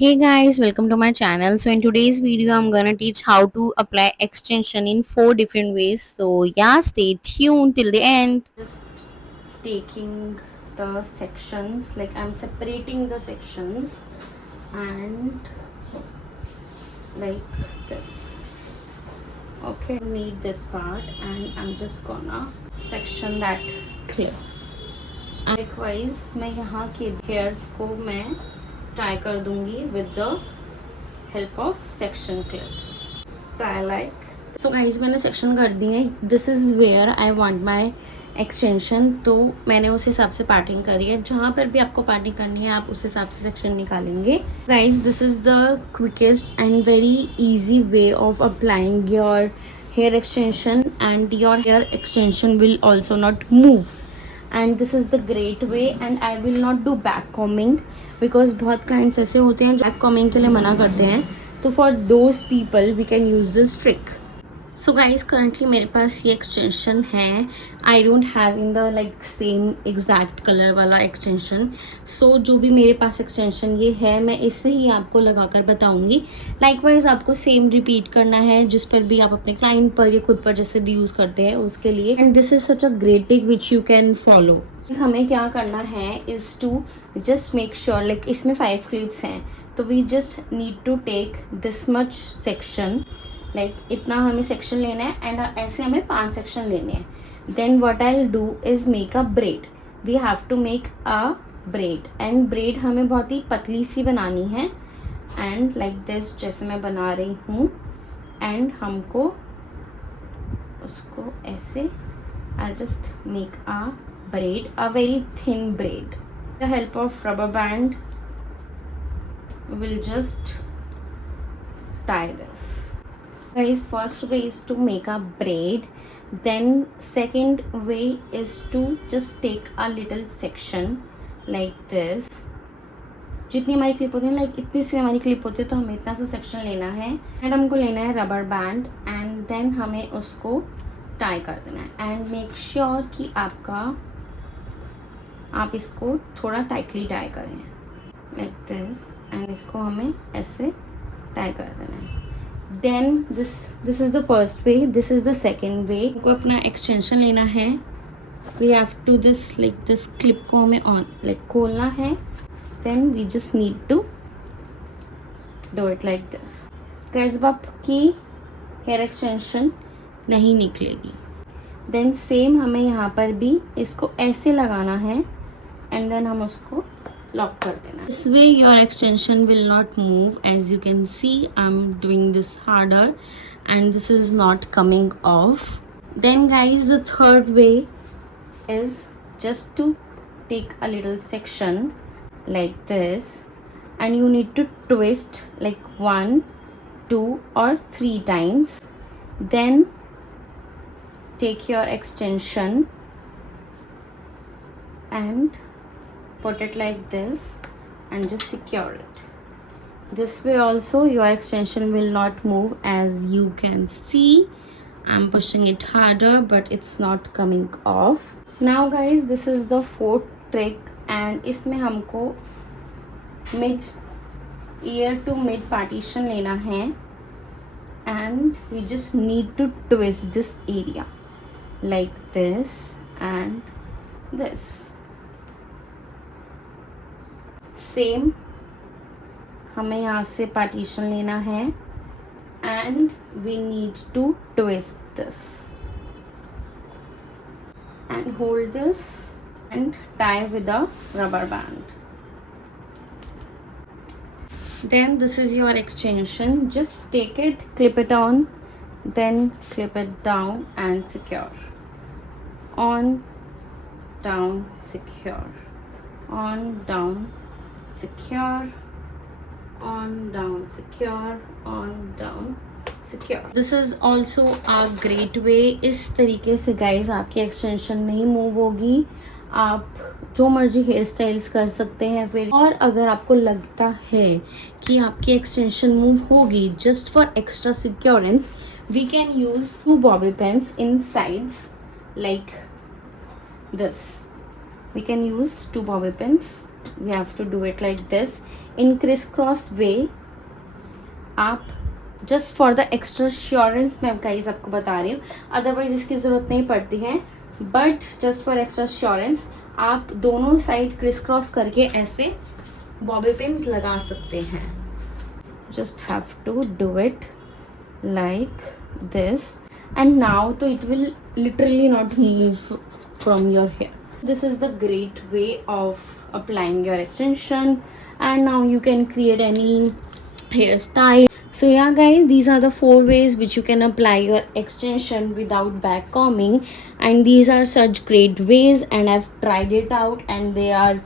Hey guys, welcome to my channel. So in today's video I'm gonna teach how to apply extension in 4 different ways. So yeah, stay tuned till the end. Just taking the sections, like I'm separating the sections and like this. Okay, need this part and I'm just gonna section that clip. Likewise मैं यहाँ के hairs को मैं tie कर दूंगी with the help of section clip. I like so guys मैंने section कर दिए. This is where I want my extension. तो मैंने उस हिसाब से पार्टिंग करी है. जहाँ पर भी आपको पार्टिंग करनी है आप उस हिसाब से सेक्शन निकालेंगे. Guys this is the quickest and very easy way of applying your hair extension and your hair extension will also not move. And this is the great way. And I will not do back combing because बहुत clients ऐसे होते हैं जो back combing के लिए मना करते हैं. तो for those people we can use this trick. So guys currently मेरे पास ये एक्सटेंशन है. I don't have in the like same exact colour वाला एक्सटेंशन. सो जो भी मेरे पास एक्सटेंशन ये है मैं इससे ही आपको लगाकर बताऊंगी. लाइकवाइज आपको सेम रिपीट करना है जिस पर भी आप अपने क्लाइंट पर या खुद पर जैसे भी यूज़ करते हैं उसके लिए. And this is such a great tick which you can follow. हमें क्या करना है is to just make sure like इसमें 5 क्लिप्स हैं तो we just need to take this much section. Like इतना हमें सेक्शन लेना है एंड ऐसे हमें 5 सेक्शन लेने हैं. Then what I will do is make a bread. We have to make a bread and bread हमें बहुत ही पतली सी बनानी है. एंड लाइक दिस जैसे मैं बना रही हूँ. एंड हमको उसको ऐसे I just make a braid, a very thin braid. With the help of rubber band we'll just tie this. Guys, first way is to make a braid. Then second way is to just take a little section like this. जितनी हमारी क्लिप होती है लाइक इतनी सी हमारी क्लिप होती है तो हमें इतना सा सेक्शन लेना है. एंड हमको लेना है रबर बैंड एंड देन हमें उसको टाई कर देना है. एंड मेक श्योर कि आप इसको थोड़ा टाइटली टाई करें लाइक दिस. एंड इसको हमें ऐसे टाई कर देना है. Then this is the first way. This is the second way. हमको अपना एक्सटेंशन लेना है. We have to this like this clip को हमें ऑन लाइक खोलना है. Then we just need to do it like this. Guys आपकी hair extension नहीं निकलेगी. देन सेम हमें यहाँ पर भी इसको ऐसे लगाना है एंड देन हम उसको लॉक कर देना. This way your extension will not move. As you can see I am doing this harder and this is not coming off. Then guys the third way is just to take a little section like this and you need to twist like 1, 2 or 3 times. Then take your extension and put it like this and just secure it. This way also your extension will not move. As you can see I'm pushing it harder but it's not coming off. Now guys this is the fourth trick and इसमें हमको mid ear to mid partition लेना है and we just need to twist this area like this and this. Same हमें यहाँ से पार्टीशन लेना है and we need to twist this and hold this and tie with a rubber band. Then this is your extension. Just take it, clip it on, then clip it down and secure. On, down, secure. On, down, secure. On, down, secure. On, down, secure. This is also a great way. इस तरीके से guys आपकी extension नहीं move होगी. आप जो मर्जी hair styles कर सकते हैं फिर. और अगर आपको लगता है कि आपकी एक्सटेंशन मूव होगी just for extra securance we can use 2 bobby pins in sides like this. we can use 2 bobby pins we have to do it like this in crisscross way. आप जस्ट फॉर द एक्स्ट्रा श्योरेंस मैं गाइज आपको बता रही हूँ, अदरवाइज इसकी ज़रूरत नहीं पड़ती है, बट जस्ट फॉर एक्स्ट्रा श्योरेंस आप दोनों साइड क्रिस क्रॉस करके ऐसे बॉबी पिन्स लगा सकते हैं. Just have to do it like this and now तो it will literally not move from your hair. This is the great way of applying your extension, and now you can create any hairstyle. So yeah guys, these are the 4 ways which you can apply your extension without back combing, and these are such great ways and I've tried it out and they are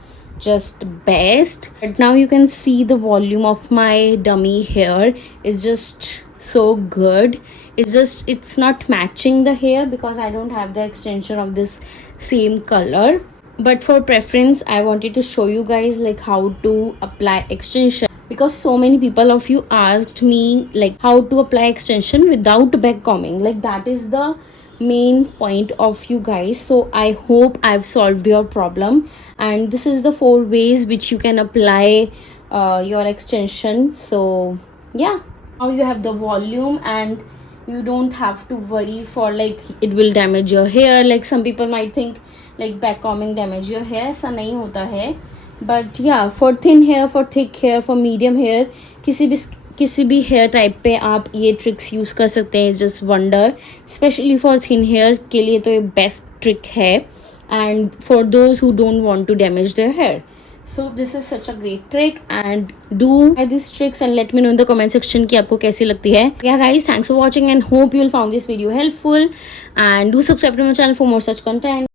just best. But now you can see the volume of my dummy hair is just so good. It's not matching the hair because I don't have the extension of this same color, but for preference I wanted to show you guys like how to apply extension, because so many people of you asked me like how to apply extension without back combing. Like that is the main point of you guys, so I hope I've solved your problem, and this is the 4 ways which you can apply your extension. So yeah, now you have the volume and you don't have to worry for like it will damage your hair. Like some people might think like back combing damage your hair, ऐसा नहीं होता है. But yeah, for thin hair, for thick hair, for medium hair, किसी भी hair type पे आप ये tricks use कर सकते हैं. Just wonder, specially for thin hair के लिए तो ये बेस्ट ट्रिक है, and for those who don't want to damage their hair. So this is such a great trick, and do try these tricks and let me know in the comment section कि आपको कैसी लगती है. Yeah guys, thanks for watching and hope you will found this video helpful, and do subscribe to my channel for more such content.